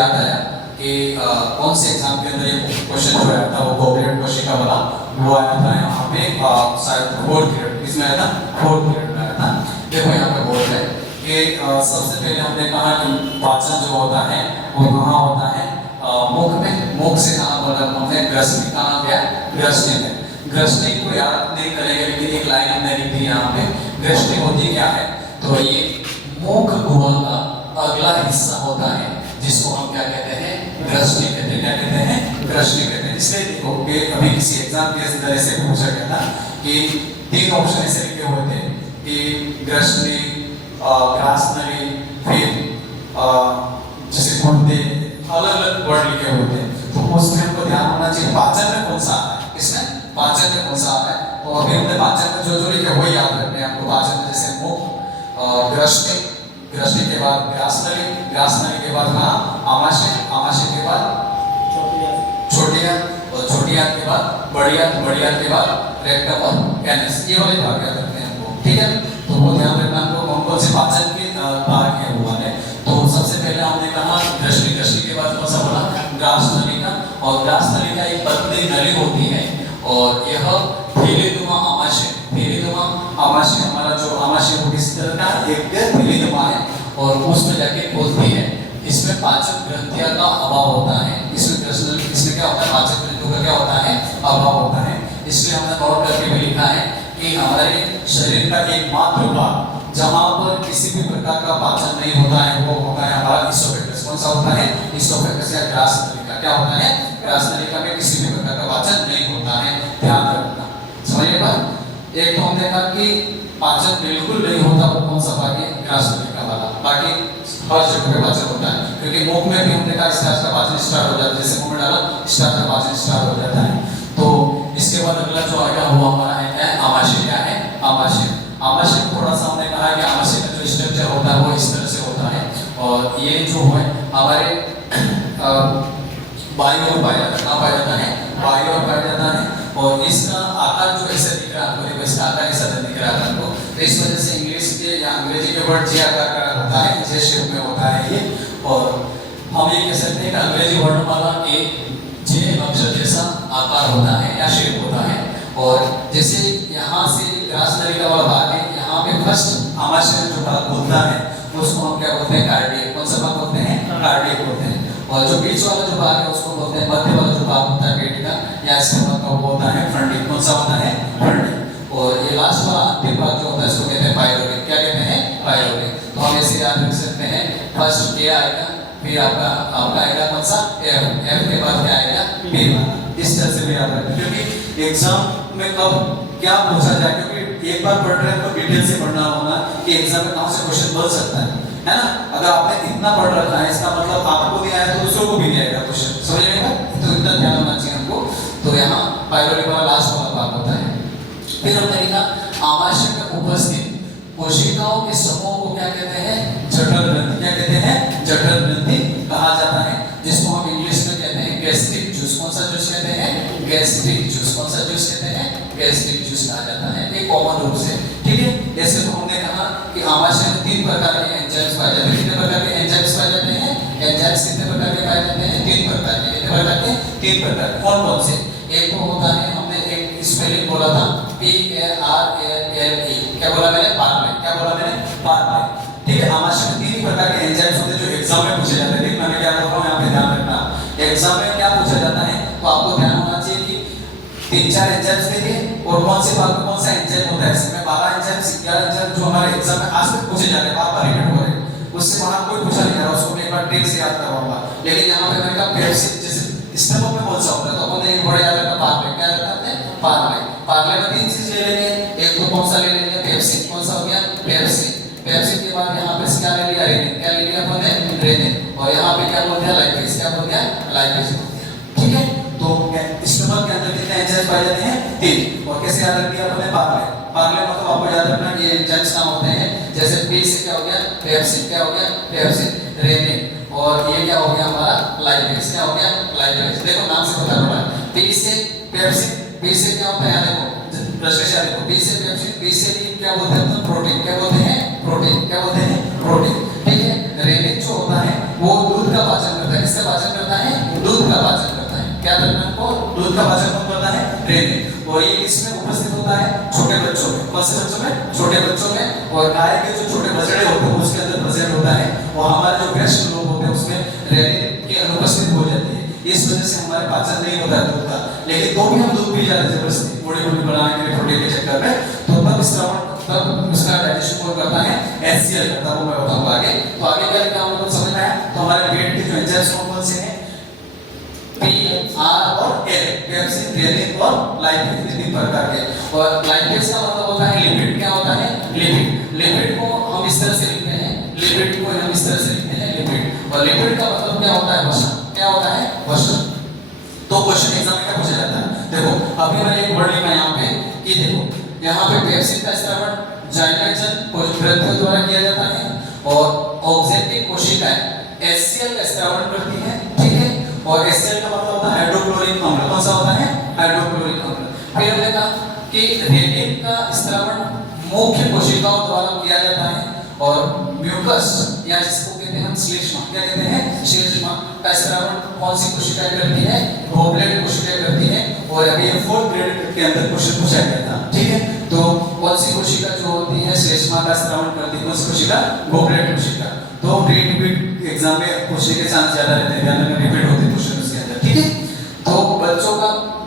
याद आया कि कौन से एग्जाम के अंदर ये क्वेश्चन जो आया था वो कोऑपरेटिव कोशिका वाला वो आया था यहाँ पे शायद 4th ग्रेड इसमें आया था 4th ग्रेड में आया था। देखो यहाँ पे बोल रहे हैं कि सबसे पहले हमने कहा कि पाचन जो होता है वो कहाँ होता है मुख में, मुख से कहाँ बोला हमने ग्रसनी, कहाँ गया ग्रसनी में। ग्रसनी को याद नहीं करेंगे लेकिन एक लाइन हमने लिख दी यहाँ पे। ग्रसनी होती क्या है तो ये मुख गुहा का अगला हिस्सा होता है जिसको हम क्या कहते हैं ग्रसनी कहते हैं। क्या कहते हैं ग्रसनी कहते हैं। इसलिए देखो कि अभी किसी एग्जाम के इस तरह से पूछा गया था कि 3 ऑप्शन ऐसे लिखे हुए थे कि ग्रसनी, ग्रासनली, फिर जैसे गुर्दे, अलग अलग वर्ड लिखे हुए थे। तो उसमें हमको ध्यान होना चाहिए पाचन में कौन सा आ रहा है, इसमें पाचन में कौन सा आ रहा है। तो अभी हमने पाचन में जो लिखे वो याद रखते हैं हमको। पाचन में जैसे मुख, ग्रसनी, ग्रसनी के बाद ग्रासनली, ग्रासनली के बाद कहाँ आमाशय, आमाशय के बाद छोटी आंत और छोटी आंत के बाद बड़ी आंत, बड़ी आंत के बाद रेक्टम और एनस, ये वाले भाग याद रखते हैं हमको। ठीक है, तो वो ध्यान रखना हमको कौन कौन से पाचन के भाग है वो वाले। तो सबसे पहले हमने कहा ग्रसनी, ग्रसनी के बाद कौन सा बोला ग्रासनली का। और ग्रासनली का एक पतली नली होती है और यह थैलीनुमा आमाशय, थैलीनुमा आमाशय हमारा जो आमाशय वो किस तरह का एक थैलीनुमा है और उसमें जाके खोलती है। इसमें पाचन ग्रंथियों का अभाव होता है। इसमें क्या होता है पाचन ग्रंथियों का क्या होता है अभाव होता है। इसलिए हमने नोट करके भी लिखा है कि हमारे शरीर का एकमात्र भाग जहाँ पर किसी भी प्रकार का पाचन नहीं होता है वो होता है हमारा इसोफेगस। कौन सा होता है इसोफेगस या ग्रासनलिका। क्या होता है ग्रासनलिका में किसी भी प्रकार का पाचन नहीं होता है, ध्यान रखना। समझिए बात। एक तो हमने कहा कि पाचन बिल्कुल नहीं होता वो कौन सा भाग है ग्रासनलिका वाला। बाकी हर जगह पे पाचन होता है क्योंकि मुख में भी हमने कहा स्टार्च का पाचन स्टार्ट हो जाता है। जैसे मुंह में डाला स्टार्च का पाचन स्टार्ट हो जाता है। तो इसके बाद अगला जो आएगा वो हमारा है क्या है आमाशय। क्या है आमाशय। आमाशय थोड़ा सा हमने कहा कि आमाशय का जो स्ट्रक्चर होता है वो इस तरह से होता है और ये जो है हमारे बाईं ओर पाया जाता है। कहाँ पाया जाता है बाईं ओर पाया जाता है और इसका आकार जो ऐसे दिख रहा है आपको, इसका आकार ऐसा दिख रहा है आपको। तो इस वजह से इंग्लिश के या अंग्रेजी के वर्ड जे आकार का होता है, जे शेप में होता है ये। और हम ये कह सकते हैं कि अंग्रेजी वर्णमाला के जे अक्षर जैसा आकार होता है या शेप होता है। और जैसे यहाँ से ग्रासनलिका वाला भाग है, यहाँ पे फर्स्ट आमाशय जो भाग होता है उसको हम क्या बोलते हैं कार्डियक। कौन सा भाग बोलते हैं कार्डियक बोलते हैं। और जो बीच वाला जो भाग है उसको बोलते हैं मध्य वाला जो भाग होता है पेट का या स्टमक का वो होता है फ्रंटिक। कौन सा होता है फ्रंटिक। और ये लास्ट वाला अंतिम भाग जो होता है इसको कहते हैं पाइलोरिक। क्या कहते हैं पाइलोरिक। तो हम ऐसे याद रख सकते हैं फर्स्ट ए आएगा, फिर आपका आएगा कौन सा एफ, एफ के बाद क्या आएगा बी। इस तरह से भी याद रखें क्योंकि एग्जाम में कब क्या पूछा जाए, क्योंकि एक बार पढ़ रहे हैं तो डिटेल से पढ़ना होगा कि एग्जाम में कहाँ से क्वेश्चन बन सकता है ना। अगर आपने इतना पढ़ रखा है इसका मतलब आपको भी आया तो दूसरों को भी नहीं आएगा क्वेश्चन। समझिएगा, तो इतना ध्यान होना चाहिए हमको। तो यहाँ पाइलोरिक वाला लास्ट वाला भाग होता है। फिर हमने लिखा आमाशय में उपस्थित कोशिकाओं के समूह को क्या कहते हैं जठर ग्रंथि। क्या कहते हैं जठर ग्रंथि कहा जाता है, जिसको हम इंग्लिश में कहते हैं गैस्ट्रिक जूस। कौन सा जूस कहते हैं गैस्ट्रिक जूस। कौन सा जूस कहते हैं गैस्ट्रिक जूस कहा जाता है एक कॉमन रूप से। ठीक है, जैसे तो हमने कहा कि आमाशय में 3 प्रकार के एंजाइम्स पाए जाते हैं। कितने प्रकार के एंजाइम्स पाए जाते हैं एंजाइम्स कितने प्रकार के पाए जाते हैं 3 प्रकार के। कितने प्रकार के 3 प्रकार। कौन कौन से। एक तो होता है हमने एक स्पेलिंग बोला था PARLE। क्या बोला मैंने पार्ले। क्या बोला मैंने पार्ले। ठीक है, आमाशय में 3 प्रकार के एंजाइम्स होते हैं जो एग्जाम में पूछे जाते हैं। देखना मैं क्या बोल रहा हूँ यहाँ पे ध्यान रखना। एग्जाम में क्या पूछा जाता है तो आपको ध्यान होना चाहिए कि 3-4 एंजाइम्स देंगे और कौन से भाग में कौन सा एंजाइम होता है। इसमें 12 एंजाइम्स 11 एंजाइम जो हमारे एग्जाम में आज तक पूछे जा रहे हैं, बार-बार रिपीट हो रहे हैं। उससे वहां कोई पूछा नहीं जा रहा, उसको मैं एक बार ट्रिक से याद करवाऊंगा। लेकिन यहाँ पे मैंने कहा पेप्सिन, जैसे स्टमक में कौन सा होता है तो हमने एक बड़ा याद रखा पार्ले। क्या रखा है पार्ले। पार्ले में 3 चीज ले लेंगे। एक तो कौन सा ले लेंगे पेप्सिन। कौन सा हो गया पेप्सिन। पेप्सिन के बाद यहाँ पे क्या ले लिया रेनिन। क्या ले लिया अपन ने रेनिन। और यहाँ पे क्या बोलते हैं लाइपेज। क्या बोलते हैं लाइपेज। ठीक है, तो स्टमक के अंदर कितने एंजाइम्स पाए जाते हैं 3। और कैसे याद रख दिया अपने पार्ले। पार्ले मतलब आपको याद रखना कि ये एंजाइम्स नाम होते हैं। जैसे पी से क्या हो गया पेप्सिन। क्या हो गया पेप्सिन। रेनिन। और ये क्या हो गया हमारा लाइपेज। क्या हो गया लाइपेज। देखो नाम से पता पड़ा पी से पेप्सिन। पी से क्या होता है देखो प्रश्न देखो पी से पेप्सिन। पी से क्या बोलते हैं तो प्रोटीन। क्या बोलते हैं प्रोटीन। क्या बोलते हैं प्रोटीन। ठीक है, रेनिन जो होता है वो दूध का पाचन करता है। किसका पाचन करता है? दूध का पाचन करता है। क्या करता है? दूध का पाचन कौन करता है? रेनिन। और ये इसमें उपस्थित होता है छोटे बच्चों में। कौन से बच्चों में? छोटे बच्चों में। और गाय के जो छोटे बछड़े होते हैं उसके अंदर प्रेजेंट होता है, और हमारे जो वयस्क लोग होते हैं उसमें रेनिन की अनुपस्थिति हो जाती है। इस वजह से हमारे पाचन नहीं होता है दूध का, लेकिन तो भी हम दूध पी जाते हैं जबरदस्ती बॉडी बॉडी बनाने के लिए, प्रोटीन के चक्कर में। तो तब स्राव तब उसका डाइजेशन कौन करता है? HCl करता है। वो मैं बताऊंगा आगे। तो आगे क्या लिखा हम लोग समझ में आया? तो हमारे पेट के जो एंजाइम्स कौन से हैं? P, R और L, पेप्सिन, रेनिन और लाइपेज, तीन प्रकार के। और लाइपेज का मतलब होता है लिपिड। क्या होता है? लिपिड। लिपिड को हम इस तरह से लिखते हैं, लिपिड को हम इस तरह से लिखते हैं लिपिड। और लिपिड का मतलब क्या होता है? वसा। क्या होता है? वसा। तो क्वेश्चन एग्जाम में क्या पूछा जाता है? देखो अभी मैंने एक वर्ड लिखा यहाँ पे कि देखो यहाँ पे पेप्सिन का स्रावन जाइलेशन ग्रंथियों द्वारा किया जाता है, और ऑक्जेटिक कोशिकाएं HCl का स्रावन करती हैं, ठीक है। और HCl का मतलब होता है हाइड्रोक्लोरिक अम्ल। कौन सा होता है? हाइड्रोक्लोरिक अम्ल। फिर हमने कहा कि रेनिन का स्रावन मुख्य कोशिकाओं द्वारा किया जाता है, और म्यूकस या जिसको कहते हैं हम श्लेष्मा, क्या कहते हैं? श्लेष्मा का स्रावन कौन सी कोशिकाएं करती है? गोबलेट कोशिकाएं करती है। और अभी ये 4th ग्रेड के अंदर क्वेश्चन पूछा गया था, ठीक है। तो कौन सी कोशिका जो होती है श्लेष्मा का स्रावन करती है? कौन सी कोशिका? गोबलेट कोशिका। तो रिपीट एग्जाम में पूछने के चांस ज्यादा रहते हैं, ध्यान रखना, रिपीट होते हैं क्वेश्चन उसके अंदर, ठीक है। तो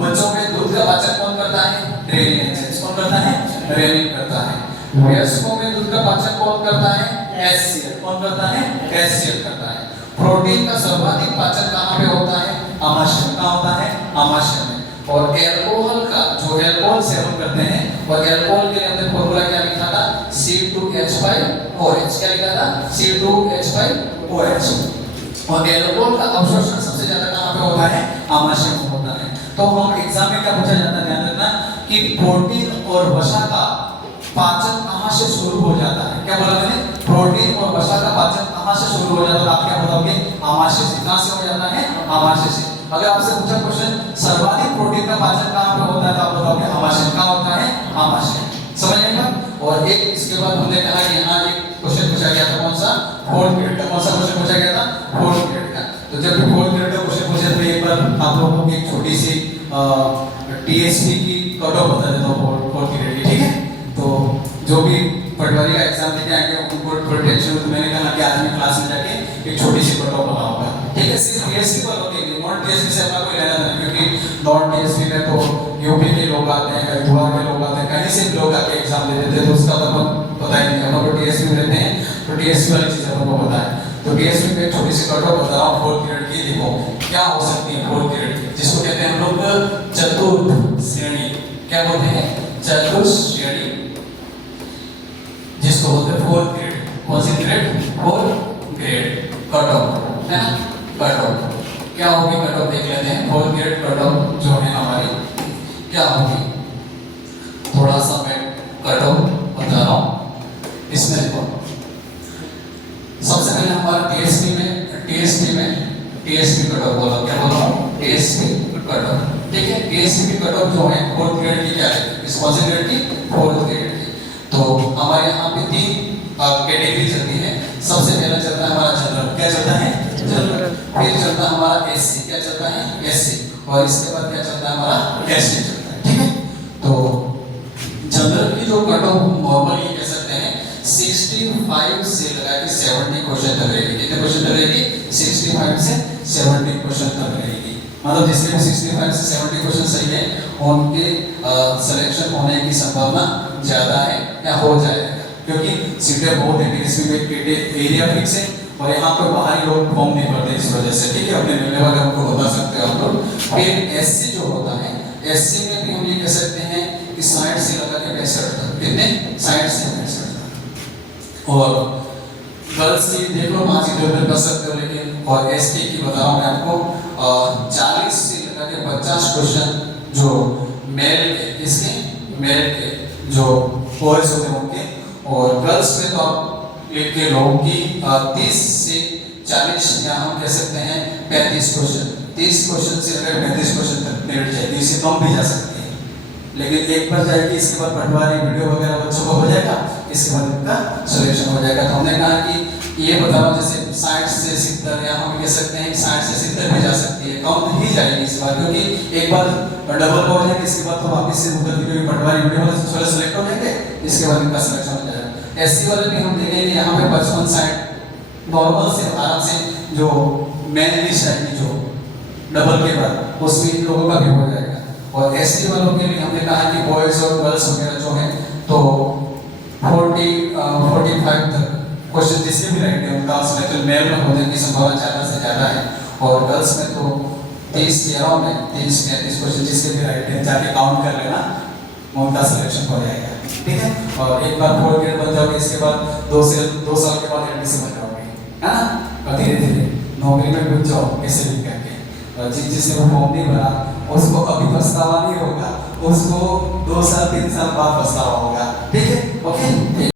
बच्चों में दूध का पाचन कौन करता है? Rennin enzyme. कौन करता है? रेनिन करता है। वयस्कों में दूध का पाचन कौन करता है? HCl। कौन करता है? HCl करता है। प्रोटीन का सर्वाधिक पाचन कहाँ पे होता है? आमाशय में। कहाँ होता है? आमाशय में। और एल्कोहल का जो एल्कोहल सेवन करते हैं, और एल्कोहल के लिए हमने फॉर्मूला क्या लिखा था? C2H5OH। क्या लिखा था? C2H5OH। और एल्कोहल का अवशोषण सबसे ज्यादा कहाँ पे होता है? आमाशय में होता है। तो हम एग्जाम में क्या पूछा जाता है? ध्यान रखना कि प्रोटीन और वसा का पाचन कहां से शुरू हो जाता है? क्या बोला मैंने? प्रोटीन और वसा का पाचन कहां से शुरू हो जाता है? आप क्या बताओगे? आमाशय से। कहां से हो जाता है? आमाशय से। अगर आपसे पूछा क्वेश्चन सर्वाधिक प्रोटीन का पाचन कहां पे होता है, तो आप बताओगे आमाशय। कहां होता है? आमाशय। समझ में आया? और एक इसके बाद हमने कहा कि यहाँ एक क्वेश्चन पूछा गया था, कौन सा? 4th ग्रेड का। कौन सा क्वेश्चन पूछा गया था? 4th ग्रेड का। तो जब 4th ग्रेड का क्वेश्चन पूछे तो एक बार आप लोगों को एक छोटी सी TSP की कट ऑफ बता देता हूँ 4th ग्रेड की, ठीक है। तो जो भी पटवारी का एग्जाम देके आएंगे उनको थोड़ी टेंशन हो, तो मैंने कहा कि आज मैं क्लास में जाके एक छोटी सी कट ऑफ बनाऊंगा, ठीक है। सिर्फ TSP पर होती है, नॉन TSP से अपना कोई लेना नहीं, क्योंकि नॉन TSP में तो यूपी के लोग आते हैं, गोवा के लोग आते हैं, कहीं से भी लोग आके एग्जाम दे देते हैं, तो उसका तो अपन पता ही नहीं। हम लोग TSP में रहते हैं तो TSP वाली चीज़ हमको पता है। तो TSP पे छोटी सी कट ऑफ बता रहा हूँ 4th ग्रेड की। देखो क्या हो सकती है 4th ग्रेड, जिसको कहते हैं हम लोग चतुर्थ श्रेणी। क्या बोलते हैं? चतुर्थ श्रेणी, जिसको बोलते हैं 4th ग्रेड। कौन सी grade? 4th grade cut off, है ना? कट ऑफ क्या होगी? कट ऑफ देख लेते हैं। 4th ग्रेड कट ऑफ जो है हमारी क्या होगी? थोड़ा सा मैं कट ऑफ बता रहा हूँ। इसमें देखो सबसे पहले हमारा TSP कट ऑफ बोला। क्या बोला? TSP कट ऑफ, ठीक है। TSP कट ऑफ जो है 4th ग्रेड की क्या है? इस कौन से ग्रेड की? 4th ग्रेड की। तो हमारे यहाँ पे 3 कैटेगरी चलती है। सबसे पहला चलता है हमारा जनरल। क्या चलता है? जनरल। फिर चलता है हमारा SC। क्या चलता है? SC। और इसके बाद क्या चलता है? हमारा ST चलता है, ठीक है। तो जनरल की जो कट ऑफ नॉर्मली कह सकते हैं 65 से लगा के 70 क्वेश्चन तक रहेगी। कितने क्वेश्चन तक रहेगी? 65 से 70 क्वेश्चन तक रहेगी। मतलब जिसके भी 65 से 70 क्वेश्चन सही है उनके सिलेक्शन होने की संभावना ज्यादा है या हो जाएगा, क्योंकि सीटें बहुत है। TSP में एरिया फिक्स है और यहाँ पर बाहरी लोग फॉर्म नहीं भरते इस वजह से, ठीक है। अपने मिलने वाले हमको बता सकते हो आप लोग। फिर SC जो होता है, SC में भी हम ये कह सकते हैं कि 60 से लगा के 65 तक। कितने? 60 से 65 तक। और गर्ल्स की देख लो 5 इधर कर सकते हो, लेकिन और ST की बता रहा हूँ मैं आपको 40 से लगा के 50 क्वेश्चन जो मेल के, इसके मेल के जो बॉयज होते हैं उनके, और गर्ल्स में तो आप के लोगों की 30 से 40 या हम कह सकते हैं 35 क्वेश्चन। 30 क्वेश्चन से लेकर 35 क्वेश्चन तक मेरिट चाहिए, इससे कम भी जा सकती है। लेकिन एक बार जाएगी, इसके बाद पटवारी वीडियो वगैरह बच्चों को हो जाएगा, इसके बाद इनका सिलेक्शन हो जाएगा। तो हमने कहा कि ये बता रहा हूँ जैसे 60 से 70 या हम कह सकते हैं 60 से 70 भी जा सकती है, काउंट ही जाएगी इस बार, क्योंकि एक बार डबल हो जाएगी, इसके बाद तो वापस से उधर की पटवारी वीडियो वाले थोड़ा सेलेक्ट हो जाएंगे, इसके बाद इनका सिलेक्शन हो जाएगा। एससी वाले भी हम देखेंगे यहाँ पे 55 60 नॉर्मल से आराम से जो मेन लिस्ट है जो डबल के बाद उसमें इन लोगों का भी हो जाएगा। और एसटी वालों के लिए हमने कहा कि बॉयज और गर्ल्स वगैरह जो है तो 45 तक क्वेश्चन जिसके भी राइट है उनका सिलेक्शन मेल में होने की संभावना ज़्यादा से ज़्यादा है। और गर्ल्स में तो 30 के अराउंड है, 30 35 क्वेश्चन जिसके भी राइट है जाके काउंट कर लेना, उनका सिलेक्शन हो जाएगा, ठीक है। और एक बार 4 ग्रेड बन जाओगे, इसके बाद 2 साल के बाद एडमिशन बन जाओगे, है ना। और धीरे धीरे नौकरी में घुस जाओ कैसे भी करके। और जिसने वो फॉर्म नहीं भरा उसको कभी पछतावा नहीं होगा, उसको 2 साल 3 साल बाद पछतावा होगा, ठीक है, ओके।